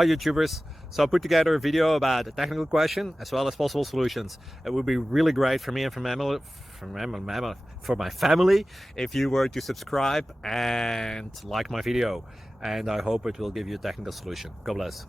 Hi YouTubers. So I put together a video about a technical question as well as possible solutions. It would be really great for me and for my family if you were to subscribe and like my video. And I hope it will give you a technical solution. God bless.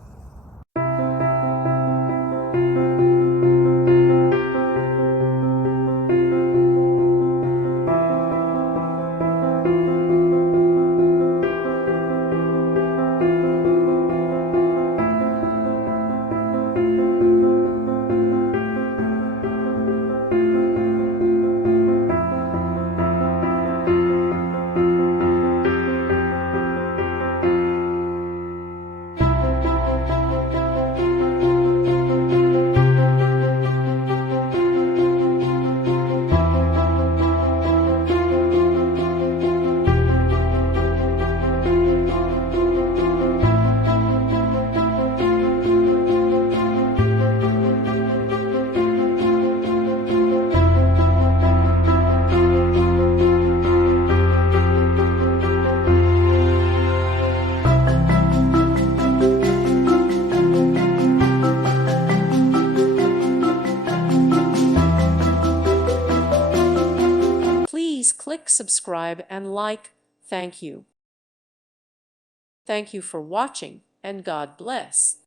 Please click subscribe and like. Thank you. Thank you for watching, and God bless.